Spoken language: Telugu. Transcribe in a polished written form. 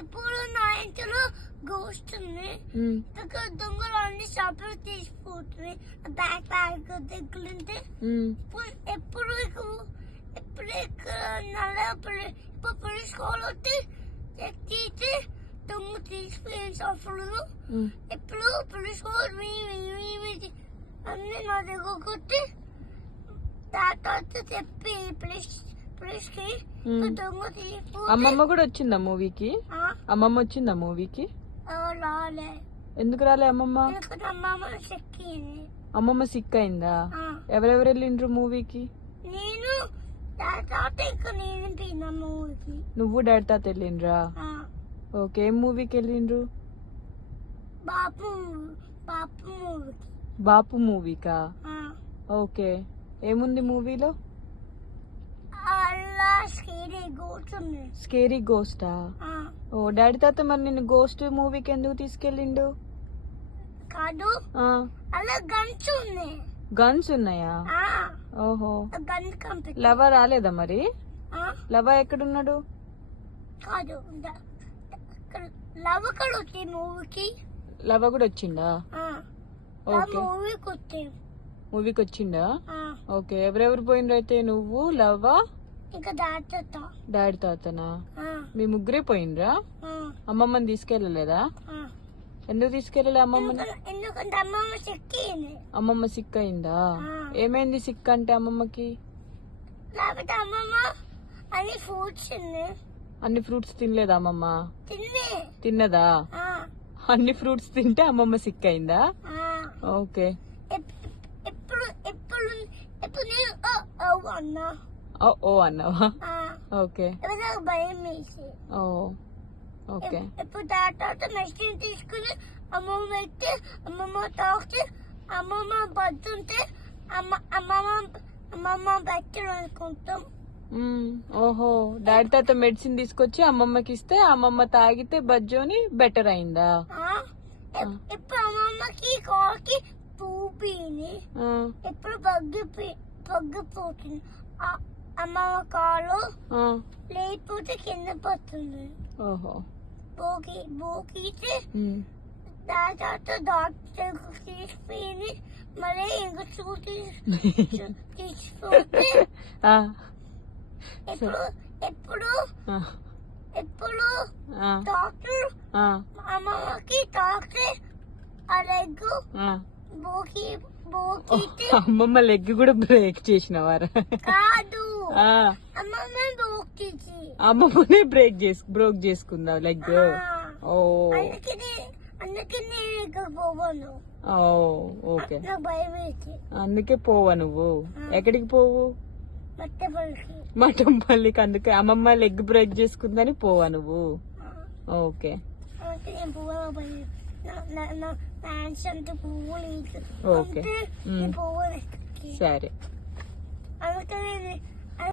ఇప్పుడు నా ఇంట్లో గోస్ట్ ఉంది. ఇక్కడ దొంగలు అన్ని షాపులు తీసిపోతుంది. బ్యాగ్ దగ్గరుంటే ఎప్పుడు ఇక్కడ ఇప్పుడు పోలీస్ కాల్ వస్తే తీసి దొంగ తీసుకుని షాపులను ఎప్పుడు పోలీస్ కాల్ అన్ని నా దగ్గర కొట్టి తర్వాత చెప్పి పోలీస్ కి దొంగ తీసి. అమ్మమ్మ కూడా వచ్చిందా మూవీకి? అమ్మమ్మ వచ్చిందా మూవీకి? రాలే. ఎందుకు రాలే అమ్మమ్మ? అమ్మమ్మ సిక్ అయిందా? ఎవరెవరు వెళ్ళిండ్రు మూవీకి? నేను మూవీకి. నువ్వు డాడీ తాత వెళ్ళిండ్రా? ఓకే. ఏం మూవీకి వెళ్ళిండ్రు? బాపు మూవీకా? ఓకే. ఏముంది మూవీలో? స్కేరీ గోస్టా? ఓ డాడీ తాత మరి నిన్ను గోస్ట్ మూవీకి ఎందుకు తీసుకెళ్ళిండు? కాదు, అలా గన్స్ ఉన్నాయి. గన్స్ ఉన్నాయా? ఓహో. లవ రాలేదా మరి? లవ ఎక్కడున్నాడు? కాదు, లవ కూడా వచ్చి మూవీకి. లవ కూడా వచ్చిండా? ఓకే. మూవీకి వచ్చిండా? ఓకే. ఎవరెవరు పోయినరు అయితే? నువ్వు, లవ, ఇంకా డాడీ తాతనా? మీ ముగ్గురే పోయినరా? అమ్మమ్మని తీసుకెళ్ళలేదా? ఎందుకు తీసుకెళ్ళలే అమ్మమ్మని? ఎందుకంటే అమ్మమ్మ సిక్ అయిందా? ఏమైంది సిక్ అంటే అమ్మమ్మకి? అమ్మమ్మ అన్ని ఫ్రూట్స్ తినలేదా అమ్మమ్మ? తిన్నదా? అన్ని ఫ్రూట్స్ తింటే అమ్మమ్మ సిక్ అయిందా? ఓకే. ఓ అన్నావా? ఓకే. భయం వేసి ఓకే. ఇప్పుడు తర్వాత మెషిన్ తీసుకుని అమ్మమ్మ పెట్టి అమ్మమ్మ తాకి అమ్మమ్మ బతుంటే అమ్మమ్మ పెట్టను అనుకుంటాం. ఓహో. డాడీ తాత మెడిసిన్ తీసుకొచ్చి అమ్మమ్మకి ఇస్తే అమ్మమ్మ తాగితే బజ్జోని బెటర్ అయిందా? ఇప్పుడు అమ్మమ్మకి కాకి పూపిని ఇప్పుడు పగ్గిపోతుంది. అమ్మమ్మ కాలు లేకపోతే కింద పడుతుంది. ఓహో. బోకితే దాని తర్వాత డాక్టర్ తీసుకుని మళ్ళీ ఇంకా తీసుకుంటే ఎప్పుడు డాక్టర్ అమ్మమ్మకి డాక్టర్ ఆ లెగ్ బోకితే అమ్మమ్మ లెగ్ కూడా బ్రేక్ చేసినవారా? కాదు, అమ్మమ్మనే బ్రేక్ చేసుకుందా లెగ్? ఓకే. అందుకే పోవా నువ్వు? ఎక్కడికి పోవు? మఠంపల్లికి. అందుకే అమ్మమ్మ లెగ్ బ్రేక్ చేసుకుందని పోవా నువ్వు? ఓకే. ఓకే, సరే. అందుకని